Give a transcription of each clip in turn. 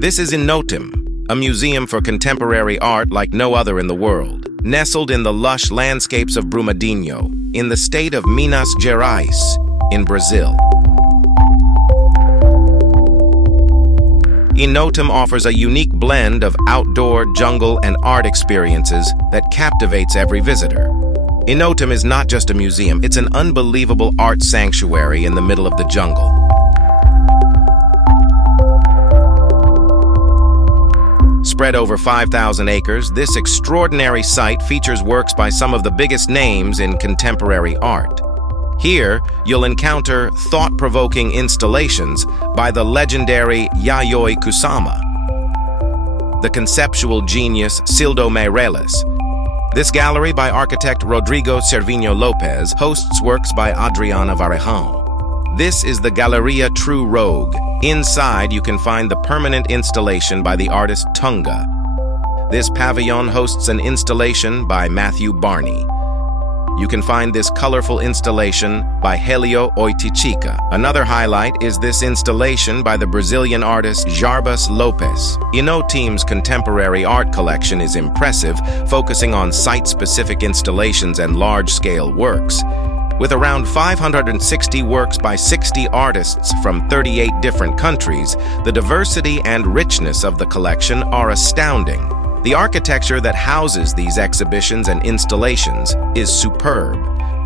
This is Inhotim, a museum for contemporary art like no other in the world, nestled in the lush landscapes of Brumadinho, in the state of Minas Gerais, in Brazil. Inhotim offers a unique blend of outdoor, jungle, and art experiences that captivates every visitor. Inhotim is not just a museum, it's an unbelievable art sanctuary in the middle of the jungle. Spread over 5,000 acres, this extraordinary site features works by some of the biggest names in contemporary art. Here, you'll encounter thought-provoking installations by the legendary Yayoi Kusama, the conceptual genius Cildo Meireles. This gallery by architect Rodrigo Cervinho Lopez hosts works by Adriana Varejão. This is the Galeria True Rogue. Inside, you can find the permanent installation by the artist Tunga. This pavilion hosts an installation by Matthew Barney. You can find this colorful installation by Helio Oitichica. Another highlight is this installation by the Brazilian artist Jarbas Lopes. Inhotim's contemporary art collection is impressive, focusing on site-specific installations and large-scale works. With around 560 works by 60 artists from 38 different countries, the diversity and richness of the collection are astounding. The architecture that houses these exhibitions and installations is superb.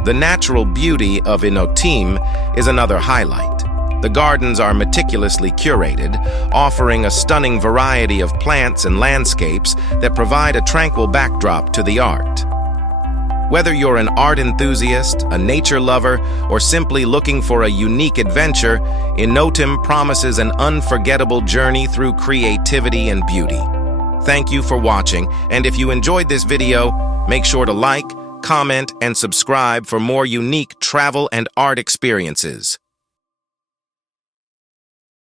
The natural beauty of Inhotim is another highlight. The gardens are meticulously curated, offering a stunning variety of plants and landscapes that provide a tranquil backdrop to the art. Whether you're an art enthusiast, a nature lover, or simply looking for a unique adventure, Inhotim promises an unforgettable journey through creativity and beauty. Thank you for watching, and if you enjoyed this video, make sure to like, comment, and subscribe for more unique travel and art experiences.